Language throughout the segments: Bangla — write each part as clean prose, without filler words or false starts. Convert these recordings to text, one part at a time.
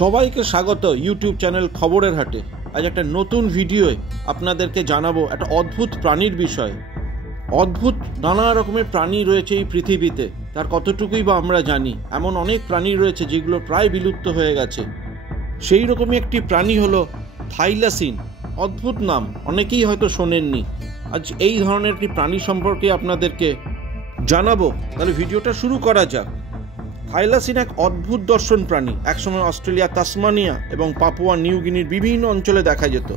সবাইকে স্বাগত ইউটিউব চ্যানেল খবরের হাটে। আজ একটা নতুন ভিডিওয়ে আপনাদেরকে জানাবো একটা অদ্ভুত প্রাণীর বিষয়। অদ্ভুত নানা রকমের প্রাণী রয়েছে এই পৃথিবীতে, তার কতটুকুই বা আমরা জানি। এমন অনেক প্রাণী রয়েছে যেগুলো প্রায় বিলুপ্ত হয়ে গেছে। সেই রকমই একটি প্রাণী হলো থাইলাসিন। অদ্ভুত নাম, অনেকেই হয়তো শোনেননি। আজ এই ধরনের একটি প্রাণী সম্পর্কে আপনাদেরকে জানাবো। তাহলে ভিডিওটা শুরু করা যাক। থাইলাসিন এক অদ্ভুত দর্শন প্রাণী। একসময় অস্ট্রেলিয়া, তাসমানিয়া এবং পাপুয়া নিউ গিনির বিভিন্ন অঞ্চলে দেখা যেত।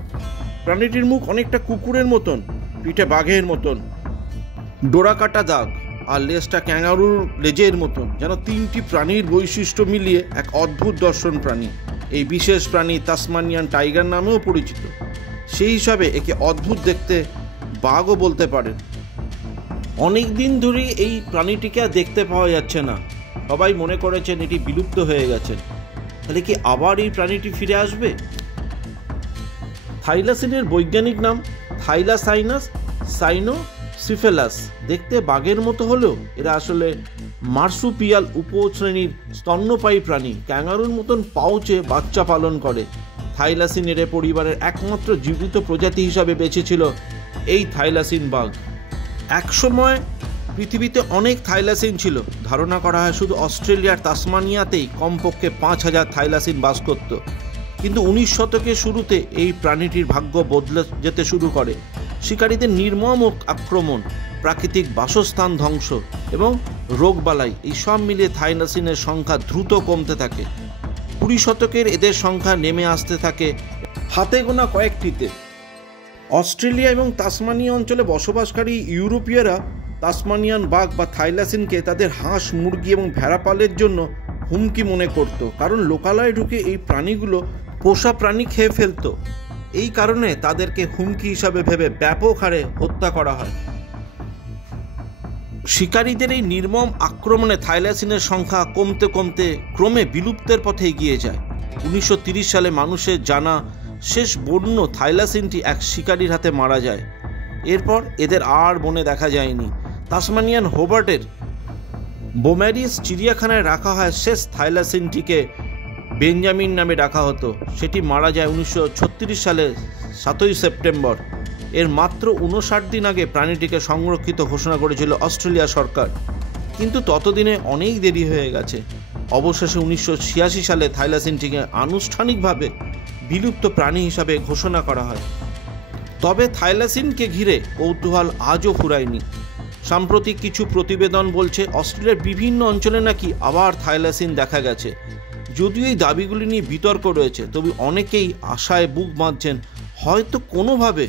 প্রাণীটির মুখ অনেকটা কুকুরের মতন, পিঠে বাঘের মতন, ডোরাকাটা দাগ, আর লেজটা ক্যাঙ্গারুর লেজের মতন। যেন তিনটি প্রাণীর বৈশিষ্ট্য মিলিয়ে এক অদ্ভুত দর্শন প্রাণী। এই বিশেষ প্রাণী তাসমানিয়ান টাইগার নামেও পরিচিত। সেই হিসাবে একে অদ্ভুত দেখতে বাঘও বলতে পারেন। অনেক দিন ধরেই এই প্রাণীটিকে আর দেখতে পাওয়া যাচ্ছে না। সবাই মনে করেছেন এটি বিলুপ্ত হয়ে গেছেন। তাহলে কি আবার এই প্রাণীটি ফিরে আসবে? থাইলাসিনের বৈজ্ঞানিক নাম থাইলাসাইনাস সাইনোসিফেলাস। দেখতে বাঘের মতো হলেও এরা আসলে মার্সুপিয়াল উপশ্রেণীর স্তন্যপায়ী প্রাণী। ক্যাঙ্গারুর মতন পাউচে বাচ্চা পালন করে। থাইলাসিনের পরিবারের একমাত্র জীবিত প্রজাতি হিসাবে বেঁচে ছিল এই থাইলাসিন বাঘ। একসময় পৃথিবীতে অনেক থাইলাসিন ছিল। ধারণা করা হয় শুধু অস্ট্রেলিয়ার তাসমানিয়াতেই কমপক্ষে 5,000 থাইলাসিন বাস করত। কিন্তু 19 শতকের শুরুতে এই প্রাণীটির ভাগ্য বদলে যেতে শুরু করে। শিকারীদের নির্মম আক্রমণ, প্রাকৃতিক বাসস্থান ধ্বংস এবং রোগবালাই, এই সব মিলিয়ে থাইলাসিনের সংখ্যা দ্রুত কমতে থাকে। 20 শতকের এদের সংখ্যা নেমে আসতে থাকে হাতে গোনা কয়েকটিতে। অস্ট্রেলিয়া এবং তাসমানিয়া অঞ্চলে বসবাসকারী ইউরোপীয়রা তাসমানিয়ান বাঘ বা থাইলাসিনকে তাদের হাঁস, মুরগি এবং ভেড়া পালের জন্য হুমকি মনে করত। কারণ লোকালয়ে ঢুকে এই প্রাণীগুলো পোষা প্রাণী খেয়ে ফেলত। এই কারণে তাদেরকে হুমকি হিসাবে ভেবে ব্যাপক হারে হত্যা করা হয়। শিকারীদের এই নির্মম আক্রমণে থাইলাসিনের সংখ্যা কমতে কমতে ক্রমে বিলুপ্তের পথে এগিয়ে যায়। 1930 সালে মানুষের জানা শেষ বন্য থাইলাসিনটি এক শিকারীর হাতে মারা যায়। এরপর এদের আর বনে দেখা যায়নি। তাসমানিয়ান হোবার্টের বোম্যারিস চিড়িয়াখানায় রাখা হয় শেষ থাইলাসিনটিকে। বেঞ্জামিন নামে ডাকা হতো। সেটি মারা যায় 1936 সালে 7ই সেপ্টেম্বর। এর মাত্র 59 দিন আগে প্রাণীটিকে সংরক্ষিত ঘোষণা করেছিল অস্ট্রেলিয়া সরকার। কিন্তু ততদিনে অনেক দেরি হয়ে গেছে। অবশেষে 1986 সালে থাইলাসিনটিকে আনুষ্ঠানিকভাবে বিলুপ্ত প্রাণী হিসাবে ঘোষণা করা হয়। তবে থাইলাসিনকে ঘিরে কৌতূহল আজও ফুরায়নি। সাম্প্রতিক কিছু প্রতিবেদন বলছে অস্ট্রেলিয়ার বিভিন্ন অঞ্চলে নাকি আবার থাইলাসিন দেখা গেছে। যদিও এই দাবিগুলি নিয়ে বিতর্ক রয়েছে, তবে অনেকেই আশায় বুক বাঁধছেন হয়তো কোনোভাবে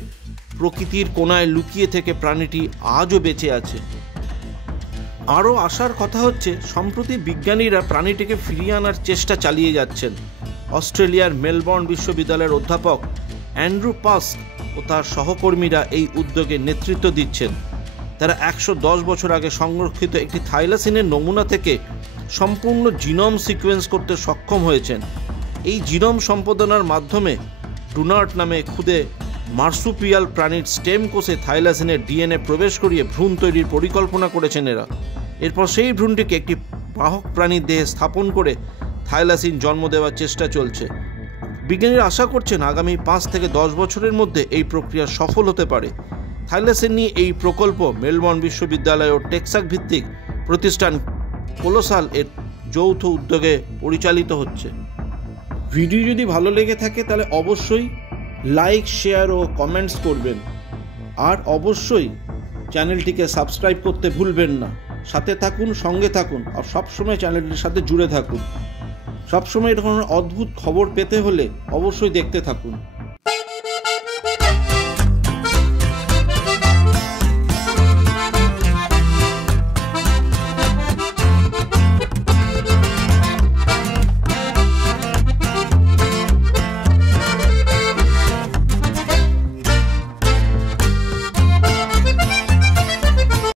প্রকৃতির কোনায় লুকিয়ে থেকে প্রাণীটি আজও বেঁচে আছে। আরও আশার কথা হচ্ছে সম্প্রতি বিজ্ঞানীরা প্রাণীটিকে ফিরিয়ে আনার চেষ্টা চালিয়ে যাচ্ছেন। অস্ট্রেলিয়ার মেলবোর্ন বিশ্ববিদ্যালয়ের অধ্যাপক অ্যান্ড্রু পাস্ক ও তার সহকর্মীরা এই উদ্যোগে নেতৃত্ব দিচ্ছেন। তারা 110 বছর আগে সংরক্ষিত একটি থাইলাসিনের নমুনা থেকে সম্পূর্ণ জিনোম সিকোয়েন্স করতে সক্ষম হয়েছেন। এই জিনোম সম্পাদনার মাধ্যমে ডুনার্ট নামে খুদে মার্সুপিয়াল প্রাণীর স্টেম কোষে থাইলাসিনের ডিএনএ প্রবেশ করিয়ে ভ্রূণ তৈরির পরিকল্পনা করেছেন এরা। এরপর সেই ভ্রূণটিকে একটি বাহক প্রাণীর দেহে স্থাপন করে থাইলাসিন জন্ম দেওয়ার চেষ্টা চলছে। বিজ্ঞানীরা আশা করছেন আগামী 5 থেকে 10 বছরের মধ্যে এই প্রক্রিয়া সফল হতে পারে। থাইলাসিন নিয়ে এই প্রকল্প মেলবোর্ন বিশ্ববিদ্যালয় ও টেক্সাস ভিত্তিক প্রতিষ্ঠান কোলোসাল এর যৌথ উদ্যোগে পরিচালিত হচ্ছে। ভিডিও যদি ভালো লেগে থাকে তাহলে অবশ্যই লাইক, শেয়ার ও কমেন্টস করবেন। আর অবশ্যই চ্যানেলটিকে সাবস্ক্রাইব করতে ভুলবেন না। সাথে থাকুন, সঙ্গে থাকুন, আর সবসময় চ্যানেলটির সাথে জুড়ে থাকুন। সবসময় এরকম অদ্ভুত খবর পেতে হলে অবশ্যই দেখতে থাকুন।